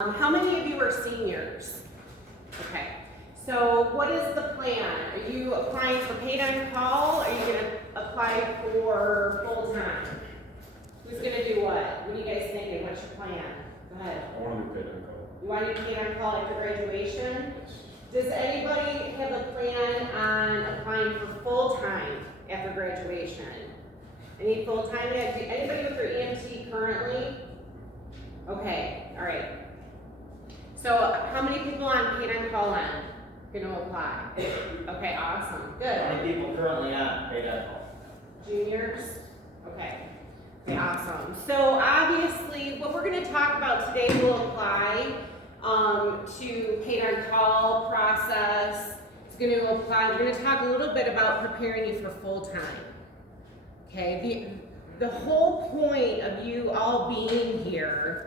How many of you are seniors? Okay, so what is the plan? Are you applying for paid on call? Are you going to apply for full time? Who's going to do what? What are you guys thinking? What's your plan? Go ahead. I want to be paid on call. You want to be paid on call after graduation? Does anybody have a plan on applying for full time after graduation? Any full time? Anybody with their EMT currently? Okay, all right. So how many people on paid on call end going to apply? Okay, awesome, How good. many people currently on paid on call? Juniors? Okay, awesome. So obviously, what we're going to talk about today will apply to paid on call process. It's going to apply, we're going to talk a little bit about preparing you for full time. Okay, the whole point of you all being here,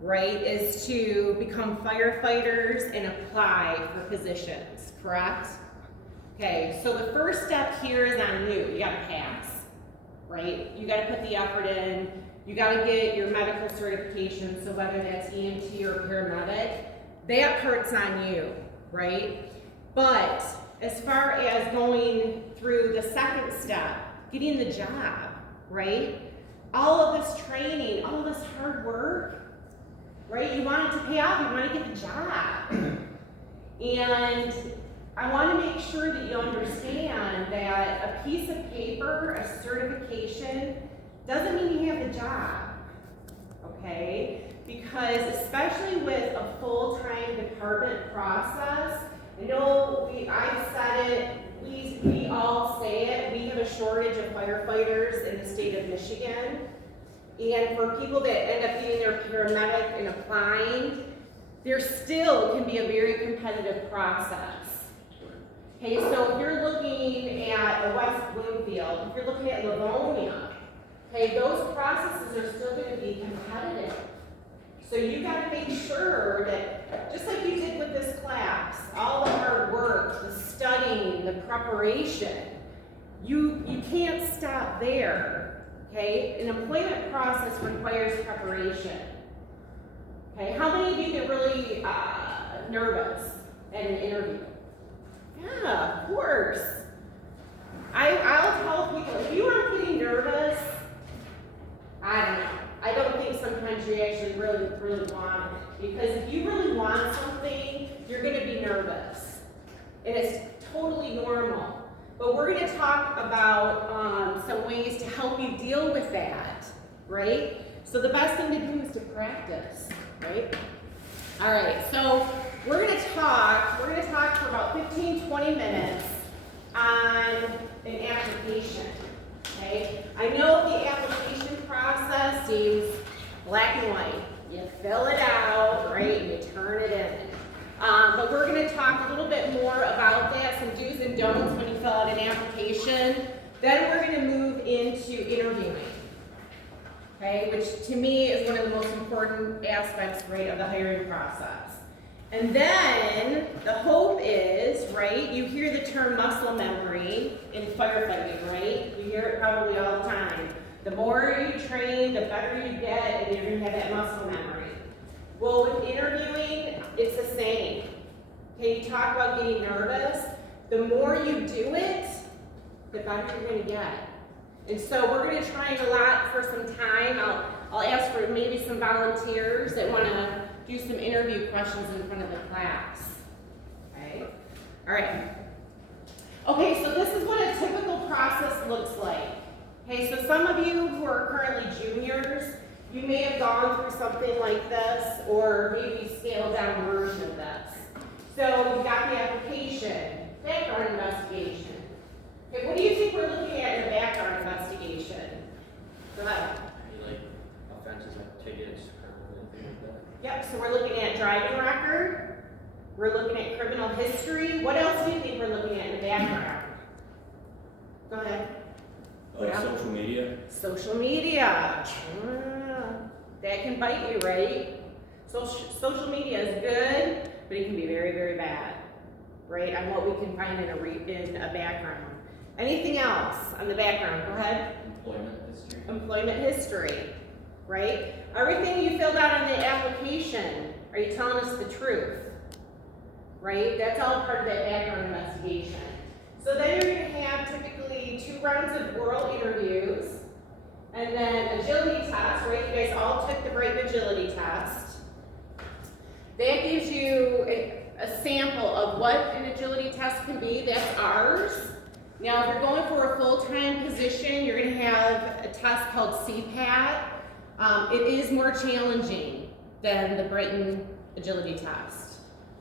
right, is to become firefighters and apply for positions, correct? Okay, so the first step here is on you. You gotta pass, right? You gotta put the effort in. You gotta get your medical certification, so whether that's EMT or paramedic, that part's on you, right? But as far as going through the second step, getting the job, right? All of this training, all of this hard work, right? You want it to pay off, you want to get the job. And I want to make sure that you understand that a piece of paper, a certification, doesn't mean you have the job, okay? Because especially with a full-time department process, I know I've said it, we all say it, we have a shortage of firefighters in the state of Michigan. And for people that end up being their paramedic and applying, there still can be a very competitive process. Okay, so if you're looking at a West Bloomfield, if you're looking at Livonia, okay, those processes are still going to be competitive. So you got to make sure that, just like you did with this class, all the hard work, the studying, the preparation, you can't stop there. Okay, an employment process requires preparation. Okay, how many of you get really nervous at an interview? Yeah, of course. I'll tell people, if you aren't getting nervous, I don't know. I don't think sometimes you actually really want it. Because if you really want something, you're going to be nervous. And it's totally normal. But we're going to talk about some ways to help you deal with that, right? So the best thing to do is to practice, right? All right, so we're going to talk for about 15-20 minutes on an application, okay? I know the application process seems black and white. You fill it out, right, and you turn it in. But we're going to talk a little bit more about that, some do's and don'ts when you fill out an application. Then we're going to move into interviewing, okay, which to me is one of the most important aspects, right, of the hiring process. And then the hope is, right, you hear the term muscle memory in firefighting, right? You hear it probably all the time. The more you train, the better you get, and you're going to have that muscle memory. Well, with interviewing, it's the same. Okay, you talk about getting nervous. The more you do it, the better you're going to get. And so we're going to try it a lot for some time. I'll ask for maybe some volunteers that want to do some interview questions in front of the class. Okay? All right. Okay, so this is what a typical process looks like. Okay, so some of you who are currently juniors, you may have gone through something like this, or maybe scaled down version of this. So you got the application, background investigation. Okay, what do you think we're looking at in a background investigation? Go ahead. Like offenses like tickets or anything like that? Yep, so we're looking at driving record. We're looking at criminal history. What else do you think we're looking at in the background? Go ahead. Yeah. Social media. Social media. That can bite you, right? Social media is good, but it can be very, very bad, right? On what we can find in a background. Anything else on the background? Go ahead. Employment history. Employment history, right? Everything you filled out on the application Are you telling us the truth? Right? That's all part of that background investigation. So then you're gonna have typically 2 rounds of oral interviews, and then agility test, right? You guys all took the Brighton agility test. That gives you a sample of what an agility test can be. That's ours. Now, if you're going for a full-time position, you're gonna have a test called CPAT. It is more challenging than the Brighton agility test.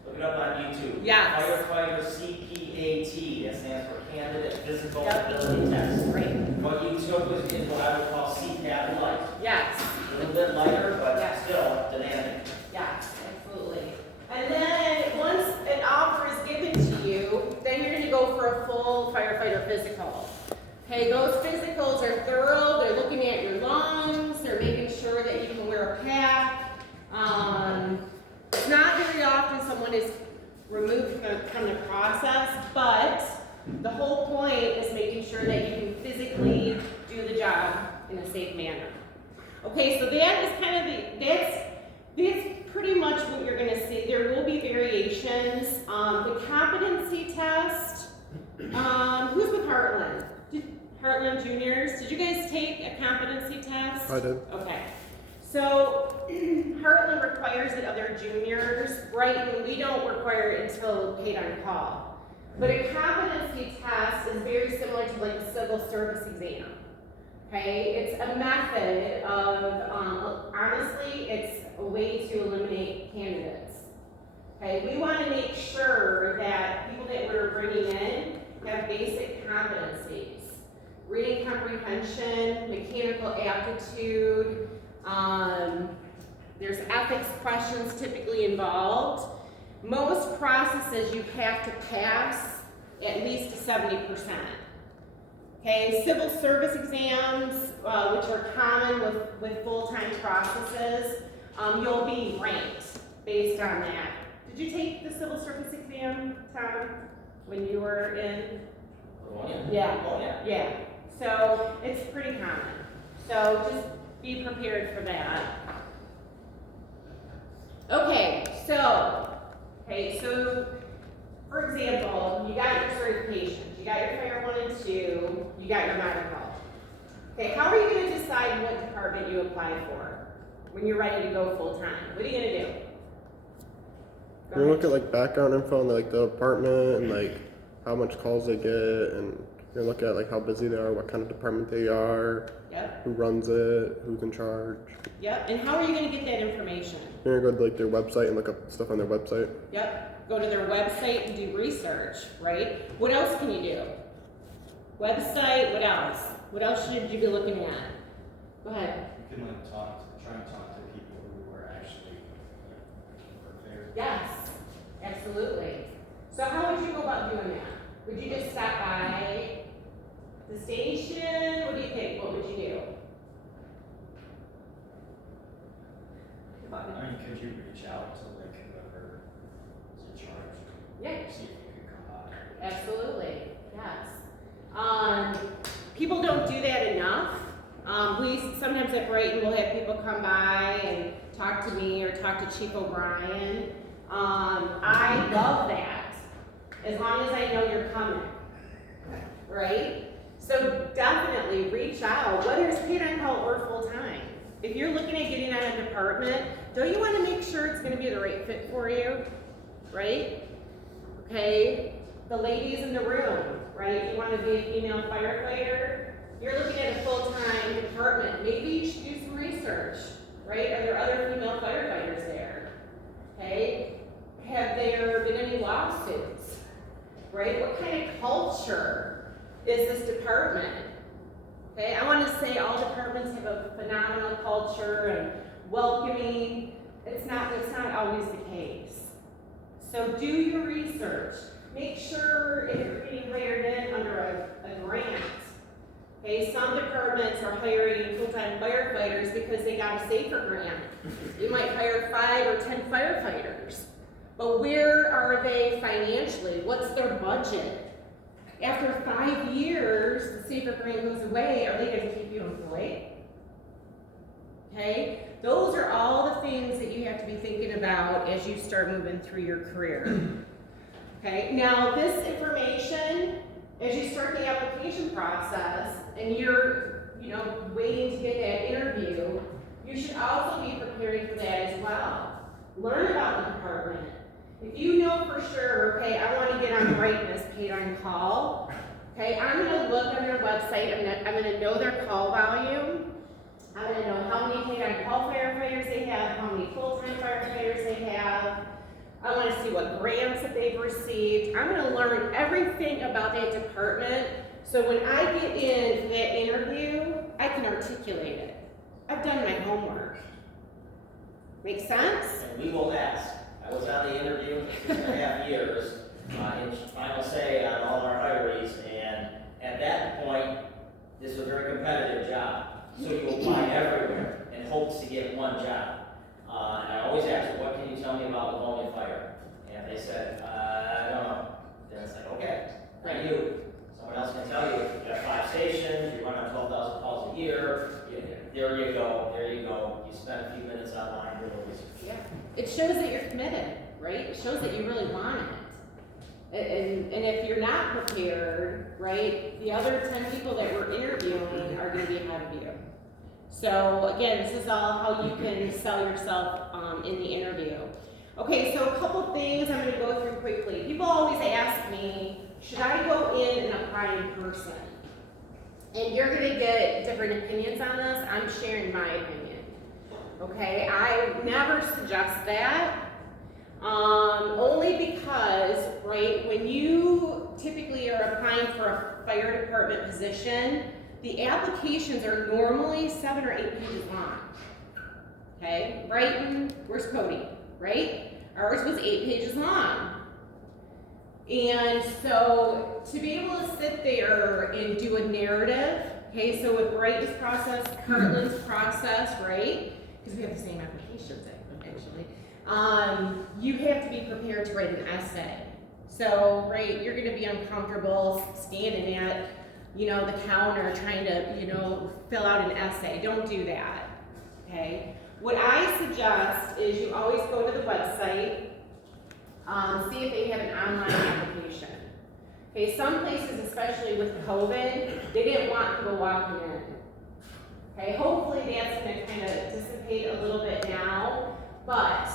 Look it up on YouTube. Yes. Firefighter CPAT, that stands for Candidate Physical Yep. Ability Test. Right. What you took was what I would call CPAT light. Yes. A little bit lighter, but Yes. still dynamic. Yes, absolutely. And then once an offer is given to you, then you're gonna go for a full firefighter physical. Okay, those physicals are thorough, they're looking at your lungs, they're making sure that you can wear a pack. It's not very often someone is removed from the process, but the whole point is making sure that you can physically do the job in a safe manner. Okay, so that is kind of that's pretty much what you're gonna see. There will be variations. The competency test, who's with Heartland? Heartland Juniors, did you guys take a competency test? I did. Okay. So Heartland requires it of their juniors. Brighton, we don't require it until paid on call. But a competency test is very similar to like a civil service exam. Okay, it's a method of, honestly, it's a way to eliminate candidates. Okay, we want to make sure that people that we're bringing in have basic competencies. Reading comprehension, mechanical aptitude, there's ethics questions typically involved. Most processes you have to pass at least 70%. Okay, civil service exams, which are common with full-time processes, you'll be ranked based on that. Did you take the civil service exam, Tom, when you were in? Oh, yeah. Yeah. Oh, yeah. Yeah, so it's pretty common. So just be prepared for that. Okay, so for example, you got your certifications, you got your Fire 1 and 2, you got your medical. Okay, how are you going to decide what department you apply for when you're ready to go full time? What are you going to do? Go You ahead. look at like background info on like the apartment and like how much calls they get, and you look at like how busy they are, what kind of department they are, Yep, who runs it, who's in charge. yep. And how are you going to get that information? You're gonna go to like their website and look up stuff on their website. Yep, go to their website and do research, right? What else can you do? Website, what else? What else should you be looking at? Go ahead. You can like try and talk to people who are actually like work there. Yes, absolutely. So how would you go about doing that? Would you just stop by the station? What do you think? What would you do? I mean, could you reach out to like whoever is in charge? Yeah. See if you could come by. Absolutely, yes. People don't do that enough. We sometimes at Brighton will have people come by and talk to me or talk to Chief O'Brien. I love that, as long as I know you're coming, right? So definitely reach out, whether it's paid on call or full time. If you're looking at getting on a department, don't you want to make sure it's going to be the right fit for you, right? Okay, the ladies in the room, right? You want to be a female firefighter? You're looking at a full-time department. Maybe you should do some research, right? Are there other female firefighters there? Okay, have there been any lawsuits, right? What kind of culture is this department? Okay, I want to say all departments have a phenomenal culture and welcoming. It's not always the case. So do your research. Make sure if you're getting hired in under a grant. Okay, some departments are hiring full-time firefighters because they got a safer grant. You might hire 5 or 10 firefighters. But where are they financially? What's their budget? After 5 years, the safer grant goes away. Are they going to keep you employed? Okay, Those are all the things that you have to be thinking about as you start moving through your career. Okay, now this information, as you start the application process and you're, waiting to get that interview, you should also be preparing for that as well. Learn about the department. If you know for sure, okay, I want to get on brightness paid on call, okay, I'm going to look on their website, I'm going to know their call volume, I'm going to know how many paid on call firefighters they have, how many full-time firefighters they have, I want to see what grants that they've received. I'm going to learn everything about that department, so when I get in for that interview, I can articulate it. I've done my homework. Make sense? And we will ask. I was on the interview for 6.5 years, in final say on all our hirees, and at that point, this was a very competitive job. So you apply everywhere in hopes to get one job. And I always ask, what can you tell me about Livonia Fire? And they said, I don't know. Then it's like, okay, not you. Someone else can tell you. You have 5 stations, you run on 12,000 calls a year. There you go. You spend a few minutes online doing research. Yeah. It shows that you're committed, right? It shows that you really want it. And if you're not prepared, right, the other 10 people that we're interviewing are going to be ahead of you. So again, this is all how you can sell yourself in the interview. Okay, so a couple things I'm going to go through quickly. People always ask me, should I go in and apply in person? And you're going to get different opinions on this. I'm sharing my opinion. Okay, I never suggest that. Only because, right, when you typically are applying for a fire department position, the applications are normally 7 or 8 pages long. Okay, Brighton, where's Cody, right? Ours was 8 pages long. And so to be able to sit there and do a narrative, okay, so with Brighton's process, Heartland's process, right? Because we have the same application thing, actually. You have to be prepared to write an essay. So, right, you're going to be uncomfortable standing at, the counter trying to, fill out an essay. Don't do that, okay? What I suggest is you always go to the website, see if they have an online application. Okay, some places, especially with COVID, they didn't want people walking in. Okay, hopefully that's going to kind of dissipate a little bit now, but,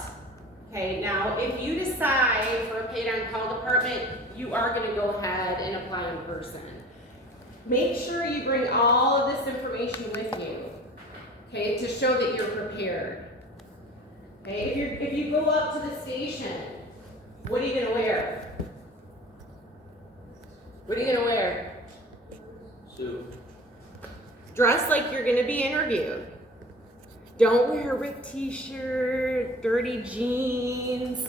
okay, now if you decide for a paid on call department, you are going to go ahead and apply in person. Make sure you bring all of this information with you, okay, to show that you're prepared. Okay, if you go up to the station, what are you going to wear? What are you going to wear? Suit. Dress like you're going to be interviewed. Don't wear a ripped t-shirt, dirty jeans,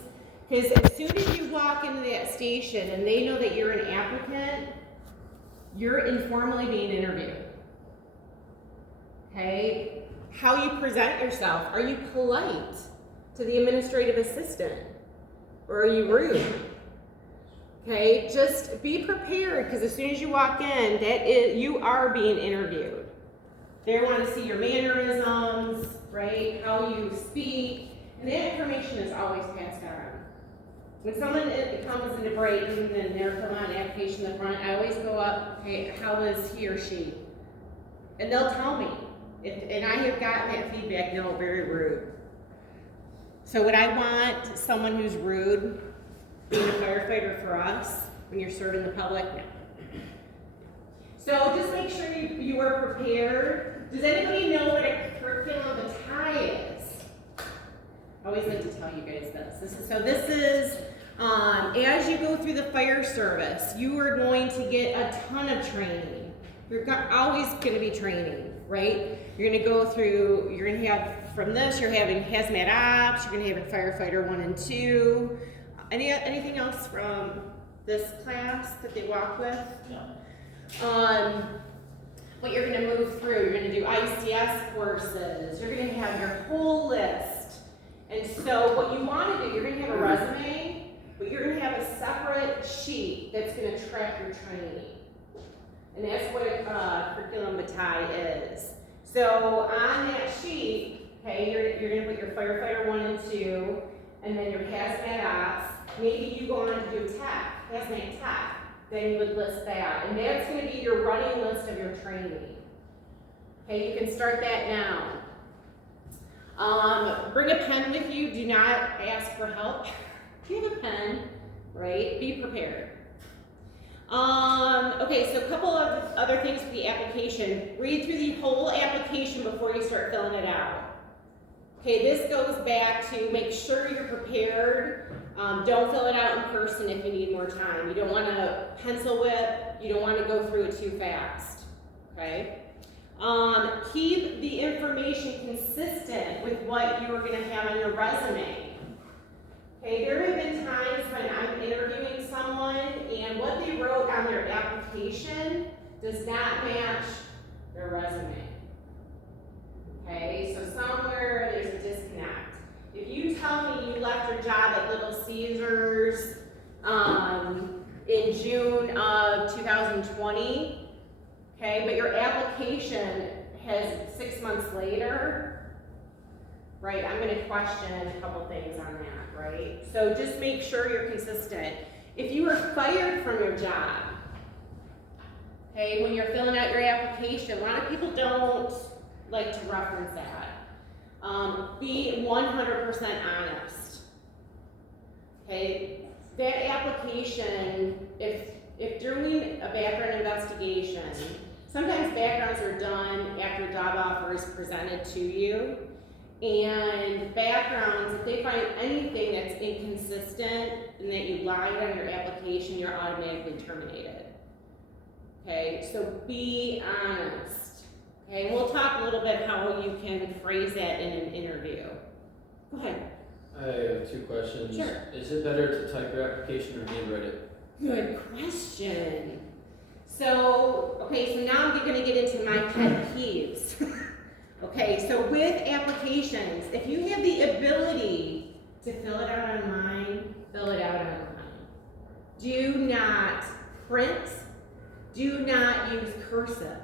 because as soon as you walk into that station and they know that you're an applicant, you're informally being interviewed. Okay? How you present yourself. Are you polite to the administrative assistant? Or are you rude? Okay? Just be prepared, because as soon as you walk in, you are being interviewed. They want to see your mannerisms, right? How you speak. And that information is always passed on. When someone comes into Brighton and they're filling out an application in the front, I always go up, hey, how is he or she? And they'll tell me. And I have gotten that feedback, no, very rude. So would I want someone who's rude being a firefighter for us when you're serving the public? No. So just make sure you are prepared. Does anybody know what a curriculum vitae is? I always like to tell you guys this. This is as you go through the fire service, you are going to get a ton of training. You're always going to be training, right? You're going to go through, you're going to have, from this, you're having hazmat ops, you're going to have firefighter 1 and 2. Anything else from this class that they walk with? No. What you're going to move through, you're going to do ICS courses, you're going to have your whole list. And so what you want to do, you're going to have a resume, but you're going to have a separate sheet that's going to track your training. And that's what a curriculum vitae is. So on that sheet, Okay, you're gonna put your firefighter 1 and 2, and then your hazmat ops. Maybe you go on to do hazmat tech, then you would list that, and that's gonna be your running list of your training. Okay, you can start that now. Bring a pen with you, do not ask for help. If you have a pen, right, be prepared. Okay, so a couple of other things for the application. Read through the whole application before you start filling it out. Okay, this goes back to make sure you're prepared. Don't fill it out in person if you need more time. You don't want to pencil whip. You don't want to go through it too fast. Okay? Keep the information consistent with what you are going to have on your resume. Okay, there have been times when I'm interviewing someone and what they wrote on their application does not match their resume. Okay, so somewhere there's a disconnect. If you tell me you left your job at Little Caesars in June of 2020, okay, but your application has 6 months later, right, I'm gonna question a couple things on that, right? So just make sure you're consistent. If you were fired from your job, okay, when you're filling out your application, a lot of people don't like to reference that. Be 100% honest. Okay, that application, if doing a background investigation, sometimes backgrounds are done after job offer is presented to you, and backgrounds, if they find anything that's inconsistent and that you lied on your application, you're automatically terminated. Okay, so be honest. Okay, we'll talk a little bit how you can phrase that in an interview. Go ahead. I have 2 questions. Sure. Is it better to type your application or handwrite it? Good question. So, okay, so now I'm gonna get into my pet peeves. Okay, so with applications, if you have the ability to fill it out online, fill it out online. Do not print, do not use cursive.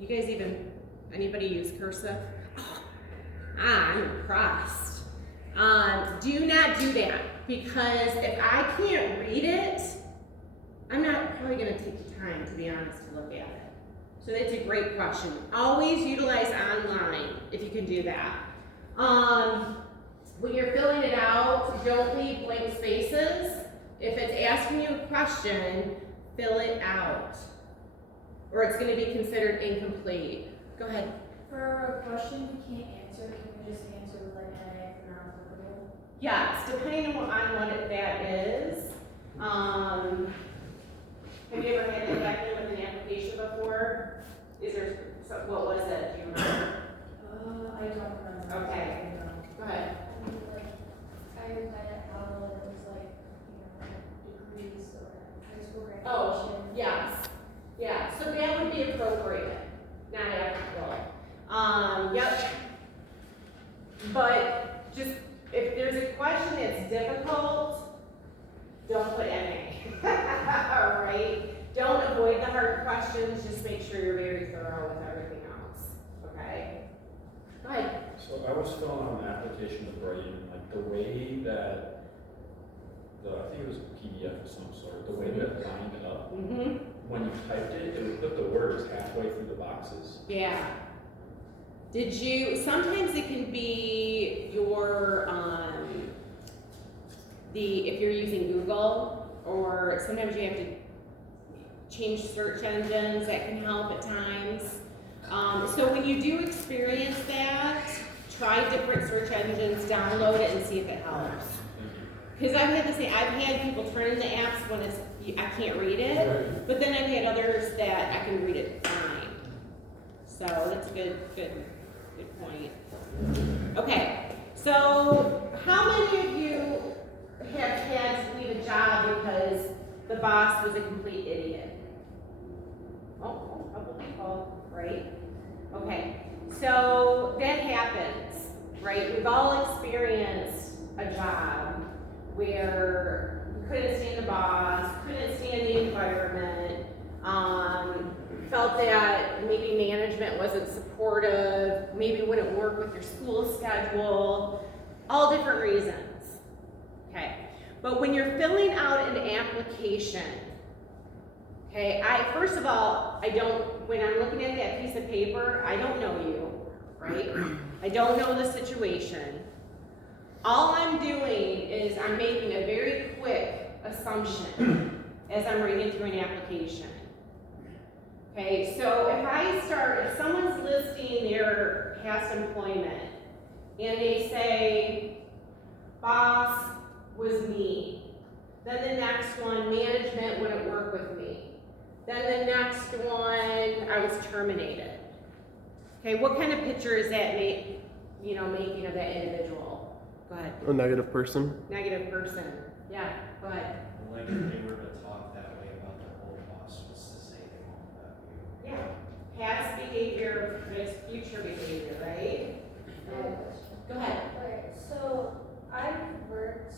You guys anybody use cursive? I'm impressed. Do not do that, because if I can't read it, I'm not probably gonna take the time, to be honest, to look at it. So that's a great question. Always utilize online if you can do that. When you're filling it out, don't leave blank spaces. If it's asking you a question, fill it out, or it's going to be considered incomplete. Go ahead. For a question you can't answer, can you just answer with like NA for non-applicable? Yes, depending on what that is. Have you ever had that happen with an application before? What was it? Do you remember? I don't remember. Okay. Go ahead. I replied at how it was like, degrees or high school graduation. Oh, yes. Yeah, so that would be appropriate, not applicable. Yep. But just, if there's a question that's difficult, don't put NA. All right? Don't avoid the hard questions, just make sure you're very thorough with everything else, okay? Go ahead. So I was filling out an application with Brian, like the way that I think it was a PDF of some sort, the way that it lined it up, Mm-hmm. when you typed it, it would put the words halfway through the boxes. Yeah. Sometimes it can be your, if you're using Google, or sometimes you have to change search engines, that can help at times. So when you do experience that, try different search engines, download it, and see if it helps. Because I've had people turn in the apps when I can't read it, but then I've had others that I can read it fine. So that's a good point. Okay, so how many of you have had to leave a job because the boss was a complete idiot? Oh, a couple people, right? Okay, so that happens, right? We've all experienced a job where we couldn't stand the boss, couldn't stand the environment, felt that maybe management wasn't supportive, maybe wouldn't work with your school schedule, all different reasons. Okay, but when you're filling out an application, okay, first of all, when I'm looking at that piece of paper, I don't know you, right? I don't know the situation. All I'm doing is I'm making a very quick assumption as I'm reading through an application. Okay, so if someone's listing their past employment and they say, boss was me, then the next one, management wouldn't work with me, then the next one, I was terminated. Okay, what kind of picture is that making of that individual? Go ahead. A negative person. Negative person. Yeah, go ahead. Like if they were to talk that way about their old boss, was to say they won't let you. Yeah. Past behavior is future behavior, right? I have a question. Go ahead. Okay, so I've worked